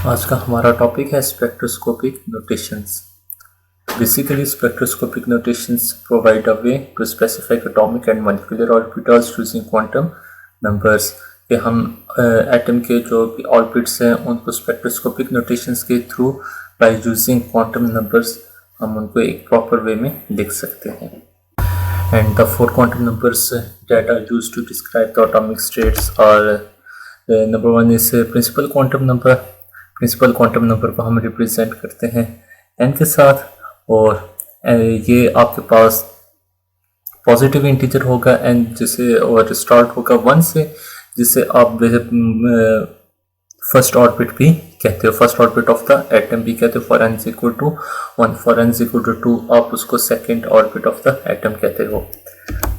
आज का हमारा टॉपिक है spectroscopic notations. Basically spectroscopic notations provide a way to specify atomic and molecular orbitals using quantum numbers कि हम एटम के जो भी ऑर्बिट्स हैं उनको स्पेक्ट्रोस्कोपिक नोटेशंस के through by using quantum numbers हम उनको एक प्रॉपर वे में लिख सकते हैं। And the four quantum numbers that are used to describe the atomic states are number one is principal quantum number। Principal quantum number को हम रिप्रेजेंट करते हैं n के साथ और ये आपके पास पॉजिटिव इंटीजर होगा n जिसे और स्टार्ट होगा 1 से, जिसे आप फर्स्ट ऑर्बिट भी कहते हो, first orbit of the atom भी कहते हो। For n equal to 1, for n equal to 2 आप उसको second orbit of the atom कहते हो।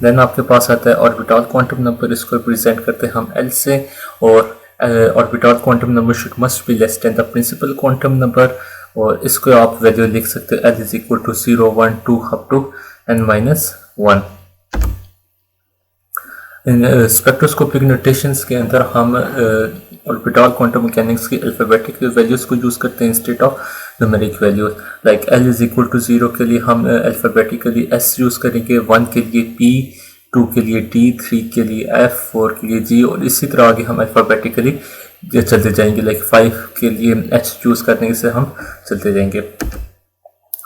देन आपके पास आता है ऑर्बिटल क्वांटम नंबर, इसको रिप्रेजेंट करते हैं हम l से और orbital quantum number should must be less than the principal quantum number और इसको आप वैल्यू लिख सकते हो l is equal to 0, 1, 2 up to n-1। Spectroscopic notations के अंदर हम ऑर्बिटल क्वांटम मैकेनिक्स की अल्फाबेटिक वैल्यूज को यूज करते हैं instead of numeric values. Like l is equal to 0 के लिए हम अल्फाबेटिकली s यूज करेंगे, 1 के लिए p, 2 के लिए d, 3 के लिए f, 4 के लिए g और इसी तरह आगे हम अल्फाबेटिकली चलते जाएंगे। लाइक 5 के लिए h यूज करने से हम चलते जाएंगे।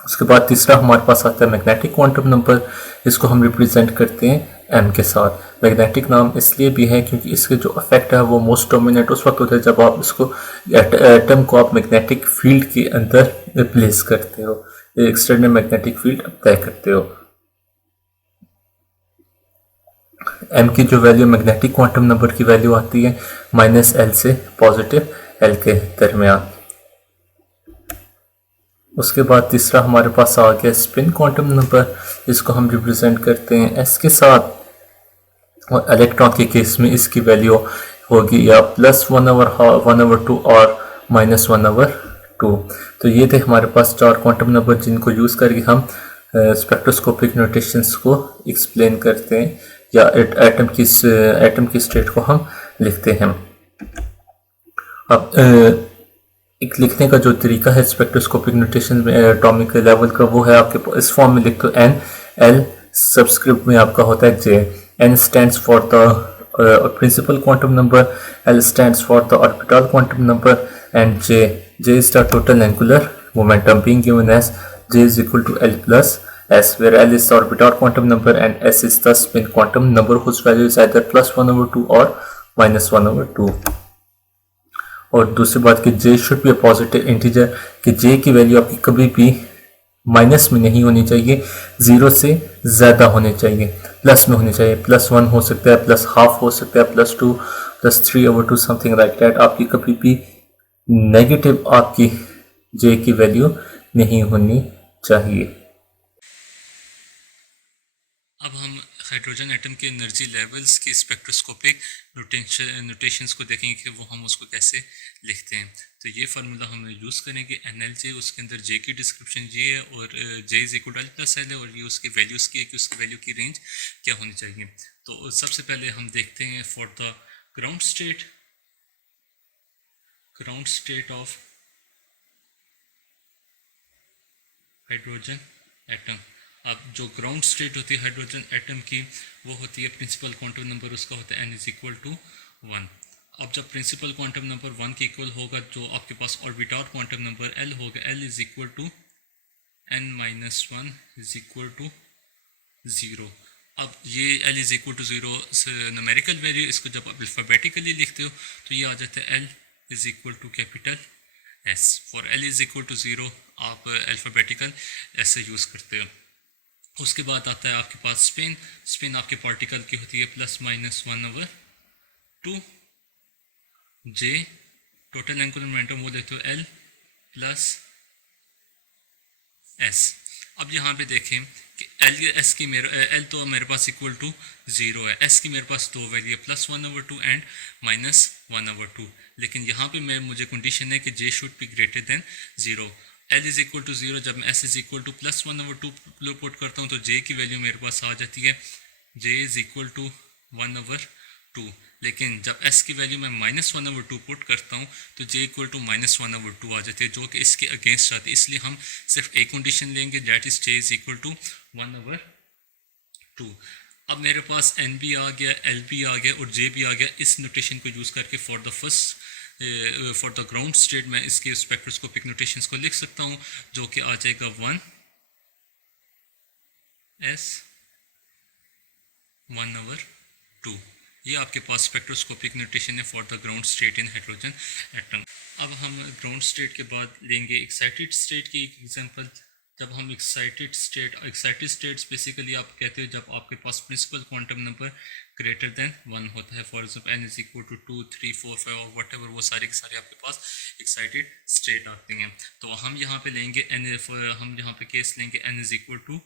उसके बाद तीसरा हमारे पास आता है मैग्नेटिक क्वांटम नंबर, इसको हम रिप्रेजेंट करते हैं m के साथ। मैग्नेटिक नाम इसलिए भी है क्योंकि इसके जो इफेक्ट है वो मोस्ट डोमिनेंट उस वक्त होता है जब आप इसको एटम को आप मैग्नेटिक फील्ड के अंदर प्लेस करते हो, एक्सटर्नल मैग्नेटिक फील्ड अप्लाई करते हो। m की जो वैल्यू मैग्नेटिक क्वांटम नंबर की वैल्यू आती है -l से पॉजिटिव l के दरमियान। उसके बाद तीसरा हमारे पास आ गया स्पिन क्वांटम नंबर, इसको हम रिप्रेजेंट करते हैं s के साथ और इलेक्ट्रॉन के केस में इसकी वैल्यू होगी या +1/2 और -1/2। तो ये थे हमारे पास 4 क्वांटम नंबर जिनको यूज़ करके हम स्पेक्ट्रोस्कोपिक नोटेशंस को एक्सप्लेन करते हैं या एटम की स्टेट को हम लिखते हैं। अब एक लिखने का जो तरीका है स्पेक्ट्रोस्कोपिक नोटेशन में एटॉमिक लेवल का, वो है आपके इस फॉर्म में लिख दो n, l सबस्क्रिप्ट में आपका होता है j। n stands for the principal quantum number, l stands for the orbital quantum number and j is the total angular momentum being given as j is equal to l plus s, where l is the orbital quantum number and s is the spin quantum number whose value is either +1/2 or -1/2। और दूसरी बात कि j should be a positive integer, कि j की value आपकी कभी भी minus में नहीं होनी चाहिए, 0 से ज़्यादा होनी चाहिए, प्लस में होनी चाहिए। +1 हो सकता है, +½ हो सकता है, +2, +3/2 समथिंग लाइक दैट। आपकी कभी भी नेगेटिव आपकी j की वैल्यू नहीं होनी चाहिए। अब हम हाइड्रोजन एटम के एनर्जी लेवल्स की स्पेक्ट्रोस्कोपिक नोटेशंस को देखेंगे कि वो हम उसको कैसे लिखते हैं। तो ये फार्मूला हम यूज़ करेंगे NLJ, उसके अंदर J की डिस्क्रिप्शन ये है और J is equal to L plus L है और ये उसकी वैल्यूज़ की है कि उसकी वैल्यू की रेंज क्या होनी चाहिए। तो सबसे पहले हम देखते हैं for the ground state of hydrogen atom. अब जो ग्राउंड स्टेट होती है हाइड्रोजन एटम की वो होती है प्रिंसिपल क्वांटम नंबर, उसका होता है n इज इक्वल टू 1। अब जब प्रिंसिपल क्वांटम नंबर 1 के इक्वल होगा, जो आपके पास ऑर्बिटल क्वांटम नंबर l होगा, l is equal to n-1 is equal to 0। अब ये l is equal to 0 numerical value, इसको जब आप अल्फाबेटिकली लिखते हो तो ये आ जाता है l is equal to capital S। For l is equal to 0 आप अल्फाबेटिकल ऐसे यूज़ करते हो। उसके बाद आता है आपके पास स्पिन आपके पार्टिकल की होती है +-1/2 j, टोटल एंगुलर मोमेंटम वो लेते हो l प्लस s। अब यहाँ पे देखें कि l तो मेरे पास इक्वल टू 0 है, s की मेरे पास दो वैल्यू है +1/2 एंड -1/2, लेकिन यहाँ पे मुझे कंडीशन है कि j should be greater than 0। l is equal to 0, जब मैं s is equal to +1/2 put करता हूँ तो j की वैल्यू मेरे पास आ जाती है j इज इक्वल टू 1/2। लेकिन जब s की वैल्यू मैं -1/2 पुट करता हूँ तो j इक्वल टू -1/2 आ जाती है, जो कि इसके अगेंस्ट आती है। इसलिए हम सिर्फ एक कंडीशन लेंगे, that is j is equal to 1/2। अब मेरे पास n भी आ गया, l भी आ गया और j भी आ गया। इस नोटेशन को यूज़ करके फॉर द ग्राउंड स्टेट मैं इसके स्पेक्ट्रोस्कोपिक नोटेशंस को लिख सकता हूँ, जो कि आ जाएगा 1s 1/2। ये आपके पास स्पेक्ट्रोस्कोपिक नोटेशन है for the ground state in hydrogen atom. अब हम ग्राउंड स्टेट के बाद लेंगे एक्साइटेड स्टेट की एक एग्जांपल। जब हम एक्साइटेड स्टेट्स बेसिकली आप कहते हो जब आपके पास principal quantum number greater than 1 होता है। For example n is equal to 2, 3, 4, 5 और वट एवर, वो सारे के सारे आपके पास एक्साइटेड स्टेट आते हैं। तो हम यहाँ पे लेंगे हम यहाँ पे केस लेंगे n इज इक्वल टू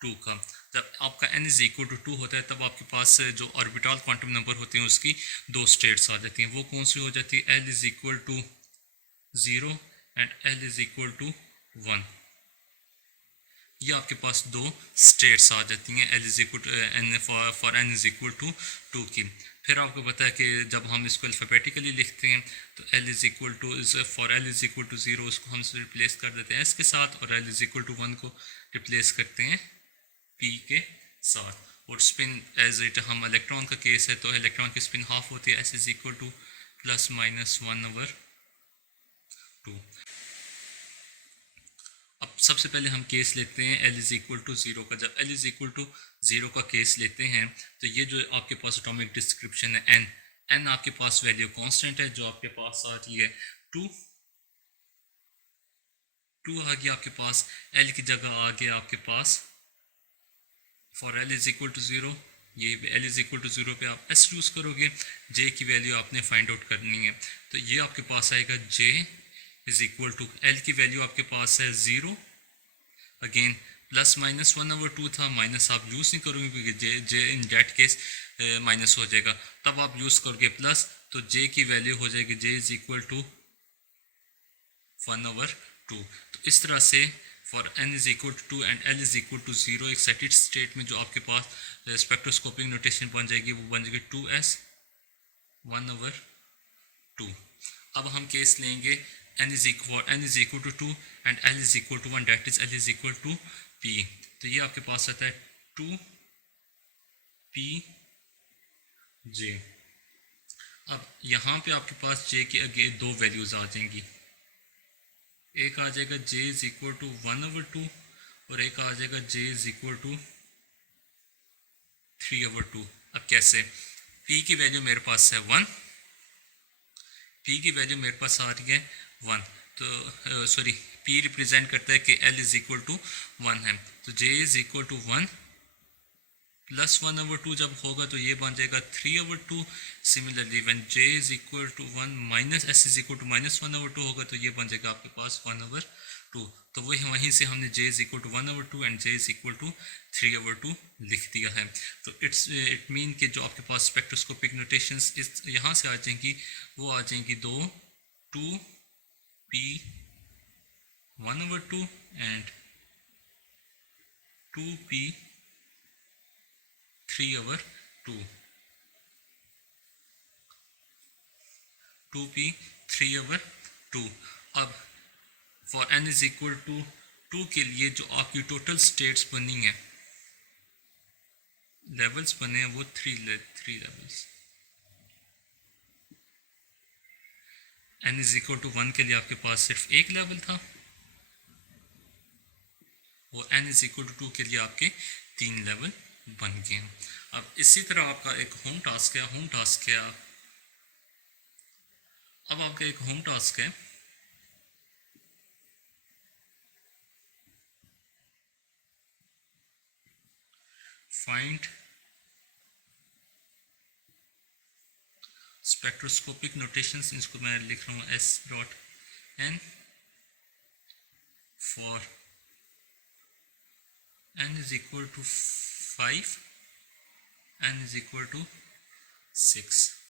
2 का। जब आपका n इज इक्वल टू 2 होता है तब आपके पास जो ऑर्बिटल क्वांटम नंबर होते हैं उसकी 2 स्टेट्स आ जाती हैं। वो कौन सी हो जाती है? l is equal to 0 and l is equal to 1। ये आपके पास 2 स्टेट्स आ जाती हैं l is equal to n for n is equal to 2 की। फिर आपको पता है कि जब हम इसको अल्फ़ाबेटिकली लिखते हैं तो l is equal to for l is equal to 0 उसको हम रिप्लेस कर देते हैं s के साथ, और l इज इक्वल टू 1 को रिप्लेस करते हैं p के साथ। और स्पिन एज इट हम इलेक्ट्रॉन का केस है तो इलेक्ट्रॉन की स्पिन हाफ होती है, s इज इक्वल टू +-1/2। अब सबसे पहले हम केस लेते हैं l इज इक्वल टू 0 का। जब l इज इक्वल टू 0 का केस लेते हैं तो ये जो आपके पास एटॉमिक डिस्क्रिप्शन है n आपके पास वैल्यू कांस्टेंट है जो आपके पास आ रही है 2 आ गया आपके पास। l की जगह आ गया आपके पास for l is equal to 0, ये l इज इक्वल टू 0 पे आप s यूज़ करोगे, j की वैल्यू आपने फाइंड आउट करनी है। तो ये आपके पास आएगा j is equal to, l की वैल्यू आपके पास है 0, अगेन +-1/2 था, माइनस आप यूज़ नहीं करोगे क्योंकि j in that case minus हो जाएगा, तब आप यूज़ करोगे प्लस, तो j की वैल्यू हो जाएगी j इज इक्वल टू 1/2। तो इस तरह से for n is equal to 2 and l is equal to 0 excited state में जो आपके पास स्पेक्ट्रोस्कोपिक नोटेशन बन जाएगी वो बन जाएगी 2s 1/2। अब हम केस लेंगे n is equal to 2 and l is equal to 1, that is l is equal to p। तो ये आपके पास आता है 2pj। अब यहाँ पे आपके पास j की आगे 2 वैल्यूज आ जाएंगी, एक आ जाएगा j इज इक्वल टू 1/2 और एक आ जाएगा j इज इक्वल टू 3/2। अब कैसे? p की वैल्यू मेरे पास है 1, p की वैल्यू मेरे पास आ रही है 1, तो सॉरी p रिप्रेजेंट करता है कि l इज इक्वल टू 1 है, तो j इज इक्वल टू 1 +1/2 जब होगा तो ये बन जाएगा 3/2। Similarly when j is equal to 1 minus s is equal to -1/2 होगा तो ये बन जाएगा आपके पास 1/2। तो वहीं से हमने j is equal to 1/2 and j is equal to 3/2 लिख दिया है। तो इट मीन कि जो आपके पास स्पेक्ट्रोस्कोपिक नोटेशंस इस यहाँ से आ जाएंगी, वो आ जाएंगी 2p 1/2 एंड 2p 3/2, 2p 3/2। अब for n is equal to 2 के लिए जो आपकी टोटल स्टेट्स बनी है, लेवल्स बने हैं, वो 3 levels. n is equal to 1 के लिए आपके पास सिर्फ एक लेवल था और n इज इक्वल टू 2 के लिए आपके 3 लेवल बन गए हैं। अब इसी तरह आपका एक होम टास्क है, अब आपका एक होम टास्क है, फाइंड स्पेक्ट्रोस्कोपिक नोटेशंस। इसको मैं लिख रहा हूँ s.n for n is equal to 5, n is equal to 6।